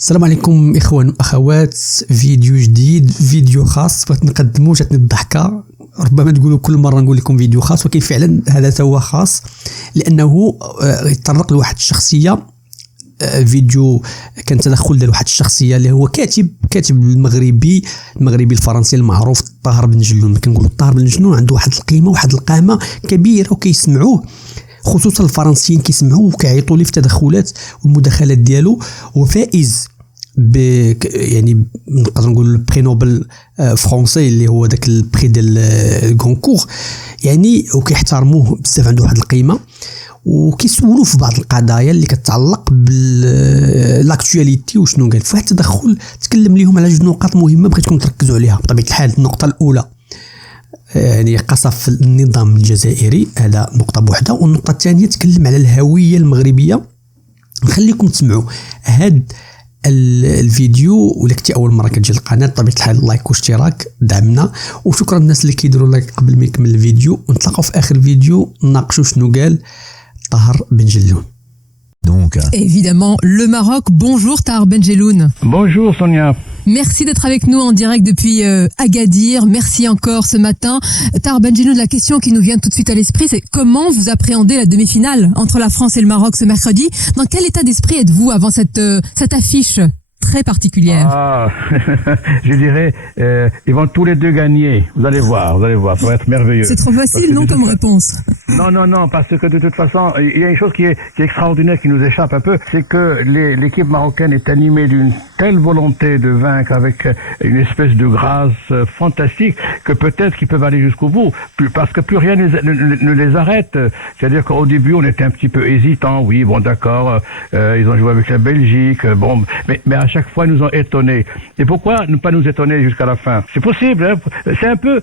السلام عليكم اخوان واخوات. فيديو جديد، فيديو خاص بغيت نقدمو. جاتني الضحكه، ربما تقولوا كل مره نقول لكم فيديو خاص، ولكن فعلا هذا هو خاص لانه يتطرق لواحد الشخصيه. فيديو كان تدخل ديال واحد الشخصيه اللي هو كاتب المغربي الفرنسي المعروف طاهر بن جلون. كنقولوا طاهر بن جلون عنده واحد القيمه واحد القامه كبيره، وكيسمعوه خصوصا الفرنسيين كيسمعوه وكيعيطوا ليه في التدخلات والمداخلات ديالو. وفائز يعني نقدر نقول البري نوبل فرونسي اللي هو داك البري ديال غونكور يعني، وكيحترموه بزاف، عنده واحد القيمه وكيسولوا في بعض القضايا اللي كتعلق بالاكtualité. وشنو قال في واحد التدخل تكلم لهم على جوج نقاط مهمه بغيتكم تركزوا عليها بطبيعه الحال. النقطه الاولى يعني قصف النظام الجزائري، هذا نقطه بوحده. والنقطه الثانيه تكلم على الهويه المغربيه. نخليكم تسمعوا هاد الفيديو، ولا كنتي اول مره كتجي القناه بطبيعه الحال لايك واشتراك دعمنا، وشكرا للناس اللي كيديروا لايك قبل ما يكمل الفيديو. ونتلاقاو في اخر الفيديو نناقشوا شنو قال طاهر بن جلون. Donc, évidemment, le Maroc. Bonjour Tahar Ben Jelloun. Bonjour Sonia. Merci d'être avec nous en direct depuis Agadir. Merci encore ce matin. Tahar Ben Jelloun, la question qui nous vient tout de suite à l'esprit, c'est comment vous appréhendez la demi-finale entre la France et le Maroc ce mercredi? Dans quel état d'esprit êtes-vous avant cette affiche très particulière? Je dirais, ils vont tous les deux gagner. Vous allez voir, ça va être merveilleux. C'est trop facile, non, comme réponse? Non, parce que de toute façon, il y a une chose qui est extraordinaire, qui nous échappe un peu, c'est que l'équipe marocaine est animée d'une telle volonté de vaincre avec une espèce de grâce fantastique que peut-être qu'ils peuvent aller jusqu'au bout, parce que plus rien ne les arrête. C'est-à-dire qu'au début, on était un petit peu hésitant. Oui, bon, d'accord, ils ont joué avec la Belgique, bon, mais à chaque fois, ils nous ont étonnés. Et pourquoi ne pas nous étonner jusqu'à la fin? C'est possible, hein? C'est un peu,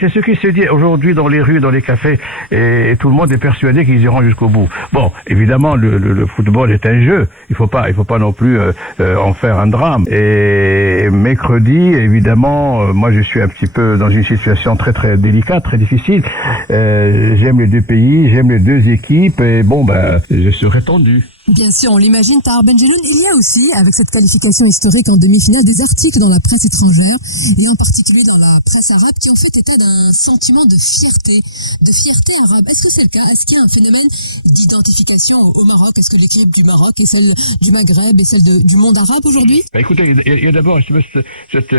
c'est ce qui se dit aujourd'hui dans les rues, dans les cafés, et tout le monde est persuadé qu'ils iront jusqu'au bout. Bon, évidemment, le football est un jeu. Il faut pas non plus en faire un drame. Et mercredi, évidemment, moi je suis un petit peu dans une situation très très délicate, très difficile. J'aime les deux pays, j'aime les deux équipes, et bon, je serai tendu. Bien sûr, on l'imagine, Tahar Ben Jelloun. Il y a aussi, avec cette qualification historique en demi-finale, des articles dans la presse étrangère, et en particulier dans la presse arabe, qui ont fait état d'un sentiment de fierté arabe. Est-ce que c'est le cas? Est-ce qu'il y a un phénomène d'identification au Maroc? Est-ce que l'équipe du Maroc est celle du Maghreb et celle du monde arabe aujourd'hui? Écoutez, il y a d'abord cette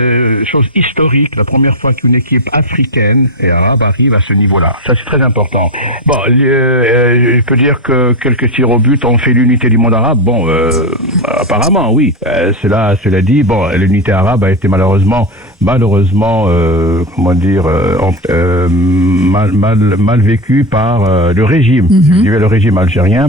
chose historique, la première fois qu'une équipe africaine et arabe arrive à ce niveau-là. Ça, c'est très important. Bon, je peux dire que quelques tirs au but ont fait l'unité du monde arabe. Bon, apparemment, oui. Cela dit, bon, l'unité arabe a été malheureusement, comment dire, mal vécue par le régime. Je dirais le régime algérien,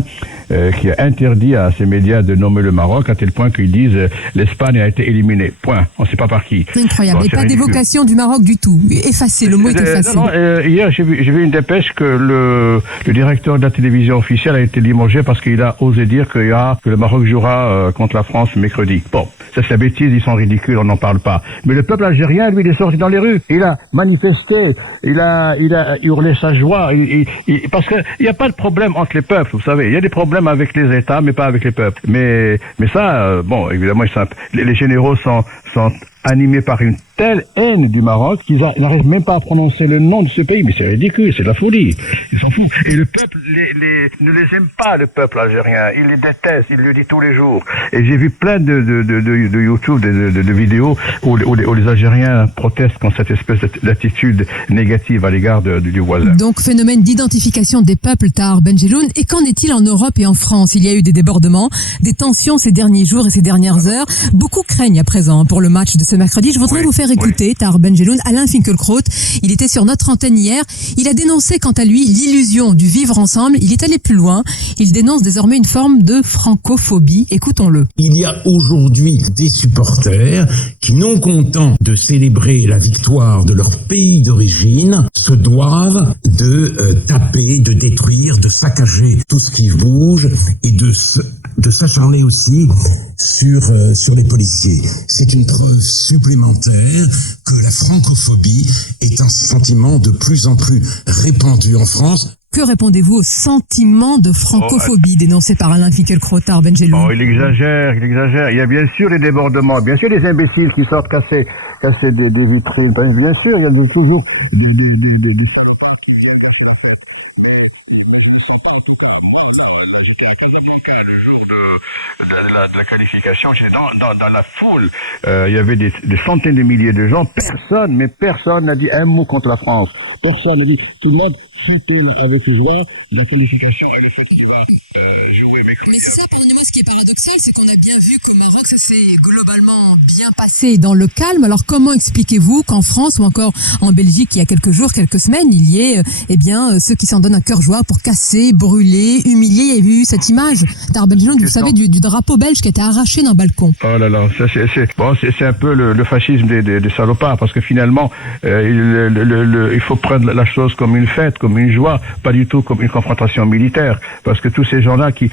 qui a interdit à ses médias de nommer le Maroc, à tel point qu'ils disent l'Espagne a été éliminée. Point. On ne sait pas par qui. Incroyable. Bon, et pas d'évocation du Maroc du tout. Effacé, le mot est effacé. Non, hier, j'ai vu une dépêche que le directeur de la télévision officielle a été limogé parce qu'il a osé dire que le Maroc jouera contre la France mercredi. Bon, ça c'est la bêtise, ils sont ridicules, on n'en parle pas. Mais le peuple algérien, lui, il est sorti dans les rues. Il a manifesté, il a hurlé sa joie. Parce qu'il n'y a pas de problème entre les peuples, vous savez. Il y a des problèmes avec les États, mais pas avec les peuples. Mais ça, bon, évidemment, les généraux sont animés par une telle haine du Maroc qu'ils n'arrivent même pas à prononcer le nom de ce pays. Mais c'est ridicule, c'est de la folie. Ils s'en foutent. Et le peuple ne les aime pas, le peuple algérien. Il les déteste, il le dit tous les jours. Et j'ai vu plein de YouTube, de vidéos où les Algériens protestent contre cette espèce d'attitude négative à l'égard du voisin. Donc, phénomène d'identification des peuples, Tahar Ben Jelloun. Et qu'en est-il en Europe et en France? Il y a eu des débordements, des tensions ces derniers jours et ces dernières heures. Beaucoup craignent à présent pour le match de ce mercredi. Je voudrais vous faire écouter Tahar Ben Jelloun. Alain Finkielkraut, il était sur notre antenne hier. Il a dénoncé quant à lui l'illusion du vivre ensemble. Il est allé plus loin. Il dénonce désormais une forme de francophobie. Écoutons-le. Il y a aujourd'hui des supporters qui, non contents de célébrer la victoire de leur pays d'origine, se doivent de taper, de détruire, de saccager tout ce qui bouge et de de s'acharner aussi sur les policiers. C'est une preuve supplémentaire que la francophobie est un sentiment de plus en plus répandu en France. Que répondez-vous au sentiment de francophobie dénoncé par Alain Finkielkraut, Benjeloun? Il exagère. Il y a bien sûr les débordements, bien sûr les imbéciles qui sortent casser des vitrines. Bien sûr, il y a toujours des de la qualification, dans la foule, il y avait des centaines de milliers de gens, personne n'a dit un mot contre la France. Personne n'a dit, tout le monde c'était avec joie la qualification et le fait qu'il va jouer. Mais c'est ça, pardonnez-moi, ce qui est paradoxal, c'est qu'on a bien vu qu'au Maroc, ça s'est globalement bien passé dans le calme. Alors comment expliquez-vous qu'en France ou encore en Belgique, il y a quelques jours, quelques semaines, il y ait ceux qui s'en donnent un cœur joie pour casser, brûler, humilier? Il y a eu cette image, Tahar Benjeloun, vous savez, du drapeau belge qui a été arraché d'un balcon. Oh là là, ça c'est un peu le fascisme des salopards, parce que finalement, il faut prendre la chose comme une fête, comme une joie, pas du tout comme une confrontation militaire, parce que tous ces gens-là qui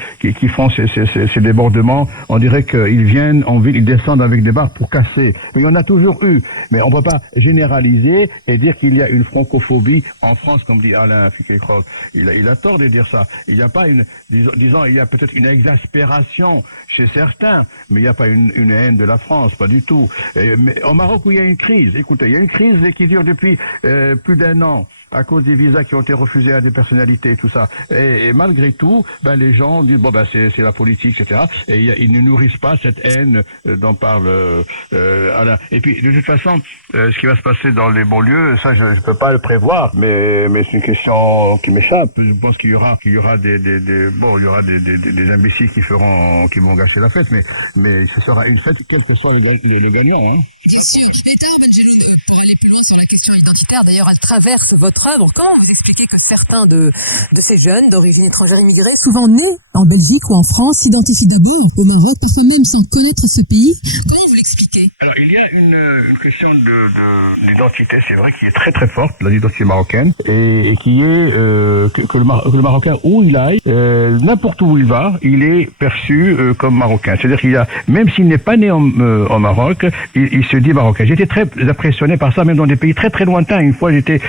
font ces débordements, on dirait qu'ils viennent en ville, ils descendent avec des barres pour casser. Mais il y en a toujours eu. Mais on ne peut pas généraliser et dire qu'il y a une francophobie en France, comme dit Alain Finkielkraut. Il a tort de dire ça. Il n'y a pas disons, il y a peut-être une exaspération chez certains, mais il n'y a pas une haine de la France, pas du tout. Mais au Maroc, où il y a une crise, écoutez, il y a une crise qui dure depuis plus d'1 an, à cause des visas qui ont été refusés à des personnalités, tout ça. Et malgré tout, les gens disent c'est la politique, etc. Et ils ne nourrissent pas cette haine dont parle Alain. Et puis de toute façon, ce qui va se passer dans les banlieues, ça je peux pas le prévoir, mais c'est une question qui m'échappe. Je pense qu'il y aura des imbéciles qui vont gâcher la fête, mais ce sera une fête quels que soient les gagnants. Hein. Question Benjeloun, pour aller plus loin sur la question identitaire, d'ailleurs elle traverse votre œuvre. Comment vous expliquez que certains de ces jeunes d'origine étrangère immigrée, souvent nés en Belgique ou en France, s'identifient d'abord au Maroc, parfois même sans connaître ce pays? Comment vous l'expliquez? Alors il y a une question d'identité, c'est vrai, qui est très très forte, l'identité marocaine, et qui est que le Marocain, où il aille, n'importe où il va, il est perçu comme Marocain. C'est-à-dire qu'il y a, même s'il n'est pas né au Maroc, il se dit Marocain. J'étais très impressionné par ça, même dans des pays très très lointains. Une fois, j'étais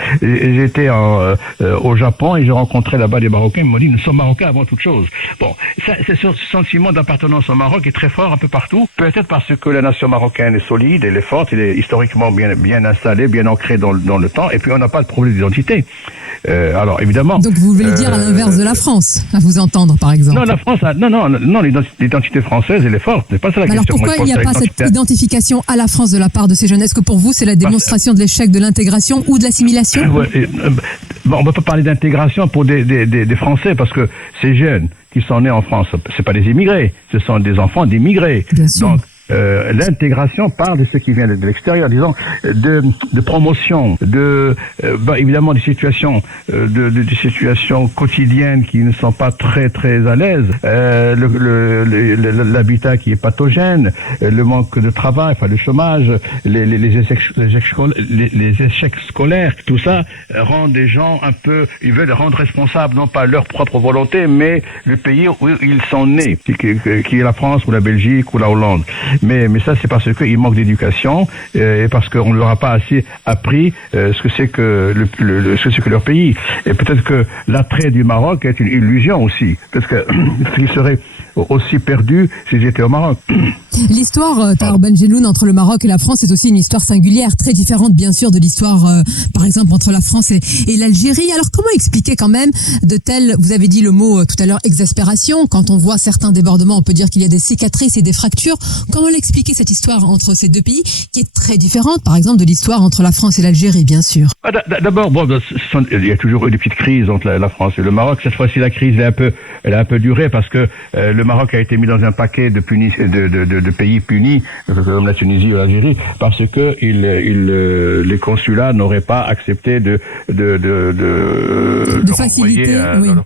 au Japon et j'ai rencontré là-bas des Marocains. Ils m'ont dit, nous sommes Marocains avant toute chose. Bon, ce sentiment d'appartenance au Maroc est très fort un peu partout. Peut-être parce que la nation marocaine est solide, elle est forte, elle est historiquement bien installée, bien ancrée dans le temps. Et puis on n'a pas de problème d'identité. Alors évidemment. Donc vous voulez dire à l'inverse de la France, à vous entendre par exemple? Non, la France, l'identité française, elle est forte. C'est pas ça la question. Alors pourquoi il n'y a pas cette identification à la France de la part de ces jeunes? Est-ce que pour vous c'est la démonstration de l'échec de l'intégration ou de l'assimilation? On ne peut pas parler d'intégration pour des Français, parce que ces jeunes qui sont nés en France, c'est pas des immigrés, ce sont des enfants d'immigrés. Bien sûr. Donc, l'intégration parle de ce qui vient de l'extérieur, disons, de promotion, évidemment des situations, des situations quotidiennes qui ne sont pas très très à l'aise, l'habitat qui est pathogène, le manque de travail, le chômage, les échecs scolaires, tout ça rend des gens un peu, ils veulent rendre responsables non pas leur propre volonté, mais le pays où ils sont nés, qui est la France ou la Belgique ou la Hollande. Mais ça, c'est parce qu'il manque d'éducation et parce qu'on ne leur a pas assez appris ce que c'est que leur pays. Et peut-être que l'attrait du Maroc est une illusion aussi. Parce qu'ils seraient aussi perdus s'ils étaient au Maroc. L'histoire, Tahar Benjeloun, entre le Maroc et la France est aussi une histoire singulière, très différente bien sûr de l'histoire, par exemple, entre la France et l'Algérie. Alors comment expliquer quand même de telles, vous avez dit le mot tout à l'heure, exaspération, quand on voit certains débordements, on peut dire qu'il y a des cicatrices et des fractures. Comment l'expliquer cette histoire entre ces deux pays, qui est très différente, par exemple, de l'histoire entre la France et l'Algérie, bien sûr? D'abord, il y a toujours eu des petites crises entre la France et le Maroc. Cette fois-ci, la crise elle a un peu duré parce que le Maroc a été mis dans un paquet de pays punis, comme la Tunisie ou l'Algérie, parce que les consulats n'auraient pas accepté de faciliter,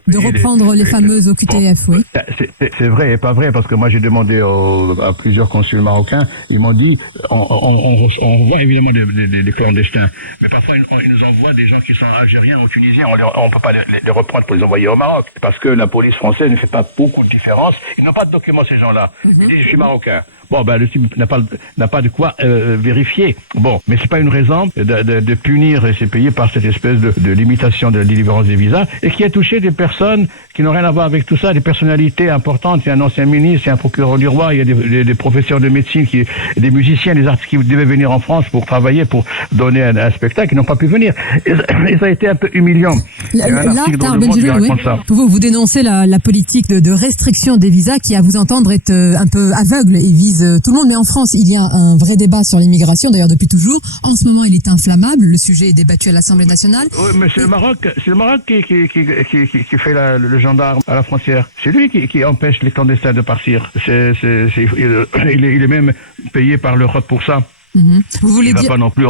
de reprendre les fameuses OQTF, oui. C'est vrai et pas vrai, parce que moi j'ai demandé à plusieurs consulats consul marocain, ils m'ont dit, on voit évidemment des clandestins, mais parfois ils nous envoient des gens qui sont algériens ou tunisiens, on peut pas les reprendre pour les envoyer au Maroc, parce que la police française ne fait pas beaucoup de différence, ils n'ont pas de documents ces gens-là, ils disent je suis marocain. Bon, ben le type n'a pas de quoi vérifier. Bon, mais c'est pas une raison de punir ces pays par cette espèce de limitation de la délivrance des visas, et qui a touché des personnes qui n'ont rien à voir avec tout ça, des personnalités importantes. Il y a un ancien ministre, il y a un procureur du roi, il y a des professeurs de médecine, des musiciens, des artistes qui devaient venir en France pour travailler, pour donner un spectacle, qui n'ont pas pu venir. Et ça a été un peu humiliant. Là, Tahar Benjeloun, vous dénoncez la politique de restriction des visas qui, à vous entendre, est un peu aveugle et vise tout le monde. Mais en France, il y a un vrai débat sur l'immigration, d'ailleurs depuis toujours. En ce moment, il est inflammable. Le sujet est débattu à l'Assemblée nationale. Oui, mais c'est le Maroc qui fait le gendarme à la frontière. C'est lui qui empêche les clandestins de partir. Il est même payé par l'Europe pour ça. Vous voulez il ne va dire... pas non plus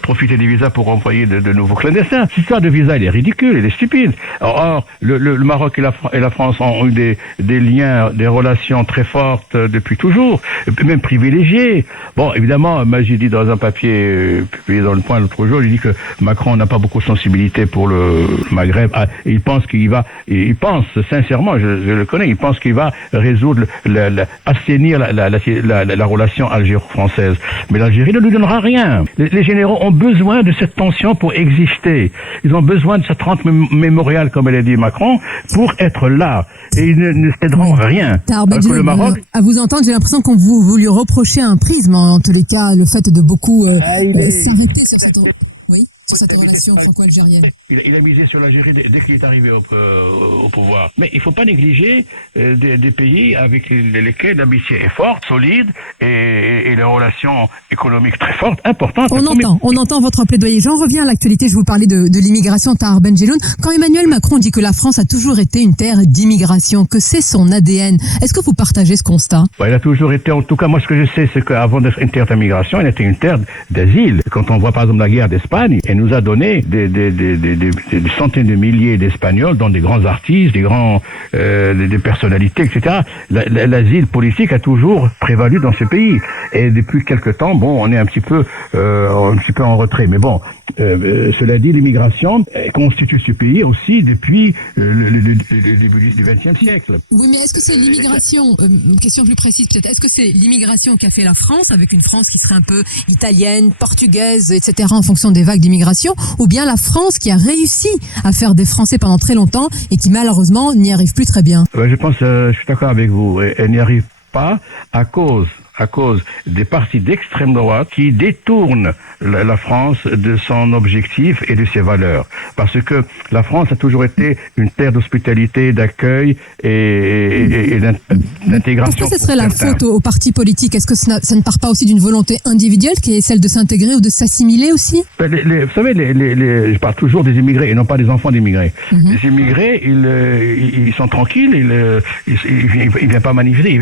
profiter des visas pour envoyer de nouveaux clandestins. Cette histoire de visa, elle est ridicule, elle est stupide. Or, le Maroc et la France ont eu des liens, des relations très fortes depuis toujours, même privilégiées. Bon, évidemment, j'ai dit dans un papier publié dans Le Point l'autre jour, il dit que Macron n'a pas beaucoup de sensibilité pour le Maghreb. Il pense il pense sincèrement, je le connais, il pense qu'il va résoudre, assainir la relation algéro-française. Mais l'Algérie ne lui donnera rien. Les généraux ont besoin de cette tension pour exister. Ils ont besoin de cette rente mémoriale, comme elle a dit Macron, pour être là. Et ils ne céderont rien. Le Maroc... À vous entendre, j'ai l'impression qu'on vous lui reprochait un prisme, en tous les cas, le fait de beaucoup s'arrêter sur cette... Oui, sur cette relation franco-algérienne. Il a misé sur l'Algérie dès qu'il est arrivé au pouvoir. Mais il ne faut pas négliger des pays avec lesquels l'amitié est forte, solide, et les relations économiques très fortes, importantes. On entend votre plaidoyer. J'en reviens à l'actualité. Je vous parlais de l'immigration, Tahar Benjeloun. Quand Emmanuel Macron dit que la France a toujours été une terre d'immigration, que c'est son ADN, est-ce que vous partagez ce constat? Elle a toujours été, en tout cas, moi ce que je sais, c'est qu'avant d'être une terre d'immigration, elle était une terre d'asile. Quand on voit par exemple la guerre d'Espagne, elle nous a donné des centaines de milliers d'Espagnols, dont des grands artistes, des personnalités, etc. L'asile politique a toujours prévalu dans ce pays. Et depuis quelque temps, on est un petit peu en retrait. Mais bon, cela dit, l'immigration constitue ce pays aussi depuis le début du XXe siècle. Oui, mais est-ce que c'est l'immigration, question plus précise peut-être, est-ce que c'est l'immigration qu'a fait la France, avec une France qui serait un peu italienne, portugaise, etc., en fonction des vagues d'immigration, ou bien la France qui a réussi à faire des Français pendant très longtemps et qui malheureusement n'y arrive plus très bien? Je pense, je suis d'accord avec vous, elle n'y arrive pas à cause des partis d'extrême droite qui détournent la France de son objectif et de ses valeurs. Parce que la France a toujours été une terre d'hospitalité, d'accueil et d'intégration. Pourquoi ce serait la faute aux partis politiques? Est-ce que ça ne part pas aussi d'une volonté individuelle qui est celle de s'intégrer ou de s'assimiler aussi? Vous savez, je parle toujours des immigrés et non pas des enfants d'immigrés. Les immigrés, ils sont tranquilles, ils viennent pas manifester,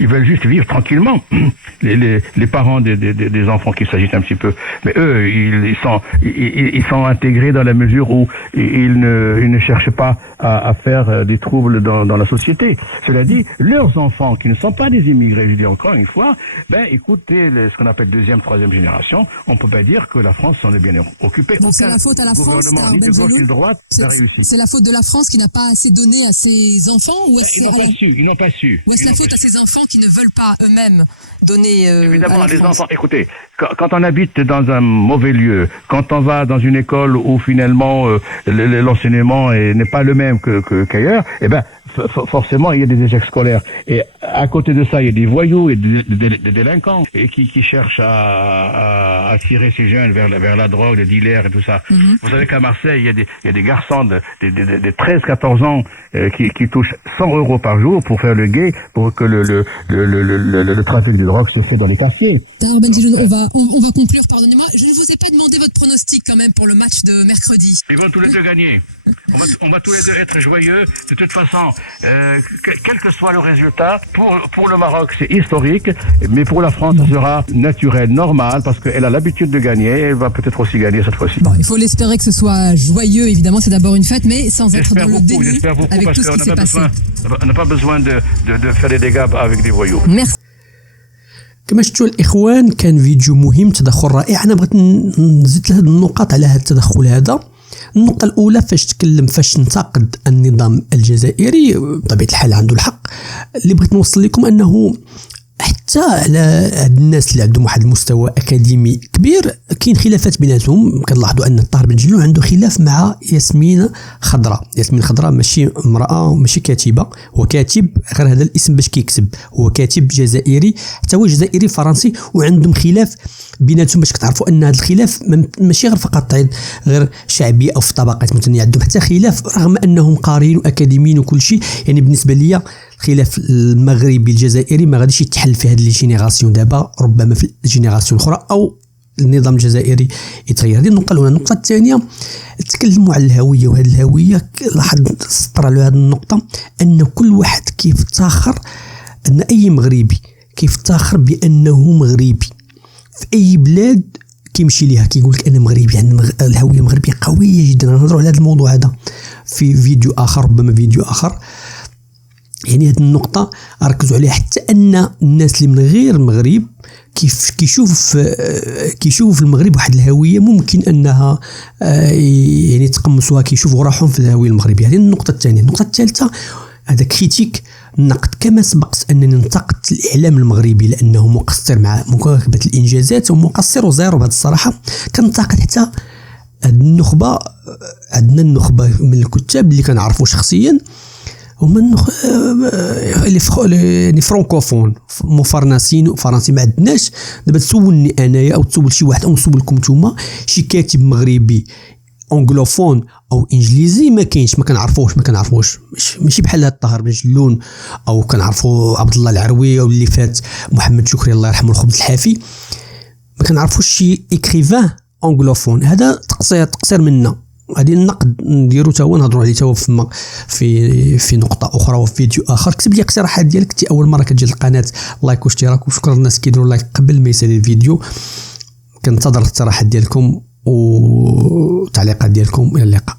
ils veulent juste vivre tranquillement. Les parents des enfants qui s'agitent un petit peu, mais eux, ils sont intégrés dans la mesure où ils ne cherchent pas à faire des troubles dans la société. Cela dit, leurs enfants qui ne sont pas des immigrés, je dis encore une fois, écoutez, ce qu'on appelle deuxième, troisième génération, on peut pas dire que la France s'en est bien occupée. Donc c'est la faute à la France, c'est la faute de la France qui n'a pas assez donné à ses enfants, ou ils n'ont pas su. Ou est-ce la faute à ces enfants qui ne veulent pas eux-mêmes donner évidemment, à la les France? enfants, écoutez, quand on habite dans un mauvais lieu, quand on va dans une école où finalement l'enseignement n'est pas le même qu'ailleurs, forcément il y a des échecs scolaires. Et à côté de ça, il y a des voyous et des délinquants et qui cherchent à attirer ces jeunes vers la drogue, les dealers et tout ça. Vous savez qu'à Marseille, il y a des garçons de 13-14 ans qui touchent 100 € par jour pour faire le guet, pour que le trafic de drogue se fait dans les quartiers. Tahar Benjeloun, on va conclure, pardonnez-moi. Je ne vous ai pas demandé votre pronostic quand même pour le match de mercredi. Ils vont tous les deux gagner. On va tous les deux être joyeux. De toute façon, quel que soit le résultat, pour le Maroc, c'est historique, mais pour la France, ça sera naturel, normal, parce qu'elle a l'habitude de gagner, et elle va peut-être aussi gagner cette fois-ci. Bon, il faut l'espérer que ce soit joyeux, évidemment, c'est d'abord une fête, mais sans être dans le déni avec tout ce qui s'est passé. On n'a pas besoin de faire des dégâts avec des voyous. Merci. كما شفتوا الاخوان كان فيديو مهم، تدخل رائع. انا بغيت نزيد 3 النقاط على هذا التدخل هذا. النقطة الأولى فاش ننتقد النظام الجزائري، بطبيعة الحال عنده الحق. اللي بغيت نوصل لكم أنه حتى على هاد الناس اللي عندهم واحد المستوى أكاديمي كبير كاين خلافات بيناتهم. كنلاحظوا أن الطاهر بن جلون عنده خلاف مع ياسمين خضراء. ياسمين خضراء ماشي امرأة، ماشي كاتبة، هو كاتب غير هذا الاسم باش كيكتب، هو كاتب جزائري، حتى هو جزائري فرنسي، وعندهم خلاف بيناتهم باش كتعرفوا ان هذا الخلاف ماشي غير فقط غير شعبي او في طبقات متنوعه، عندهم حتى خلاف رغم انهم قارئين واكاديميين وكل شيء. يعني بالنسبه لي الخلاف المغربي الجزائري ما غاديش يتحل في هذه الجينيراسيون دابا، ربما في الجينيراسيون الاخرى او النظام الجزائري يتغير. هذه النقطه الاولى. النقطه الثانيه تكلموا على الهويه، وهذه الهويه لاحظ سطر على هذه النقطه ان كل واحد كيفتخر، ان اي مغربي كيفتخر بانه مغربي في اي بلاد كيمشي ليها كيقول لك انا مغربي، يعني الهويه المغربيه قويه جدا. نهضروا على هذا الموضوع هذا في فيديو اخر، ربما فيديو اخر. يعني هذه النقطه ركزوا عليها، حتى ان الناس اللي من غير المغرب كيف كيشوفوا في المغرب واحد الهويه ممكن انها يعني يتقمصوها، كيشوفوا روحهم في الهويه المغربيه. هذه النقطه الثانيه. النقطه الثالثه هذا كريتيك النقد. كما سبقت انني ننتقد الاعلام المغربي لانه مقصر مع مواكبه الانجازات ومقصر وزيرو بهذه الصراحه، كننتقد حتى النخبه. عندنا النخبه من الكتاب اللي كنعرفوا شخصيا هما يعني فرانكوفون مفرنسين وفرنسي. ما عندناش دابا تسولني انايا او تسول شي واحد او نسولكم نتوما شي كاتب مغربي انجلوفون او انجليزي ما كاينش، ما كنعرفوش. ماشي بحال هاد الطاهر بن جلون او كنعرفوا عبد الله العروي او اللي فات محمد شكري الله يرحمه الخبز الحافي، ما كنعرفوش شي اكريفان انجلوفون. هذا تقصير منا. هذه النقد نديرو تا هو نهضروا عليه تا هو في نقطه اخرى وفي فيديو اخر. كتب لي اقتراحات ديالك، تي اول مره كتجي القناه لايك واشتراك، وشكرا للناس كيديروا لايك قبل ما يسالي الفيديو. كنتظر الاقتراحات ديالكم والتعليقات ديالكم. الى اللقاء.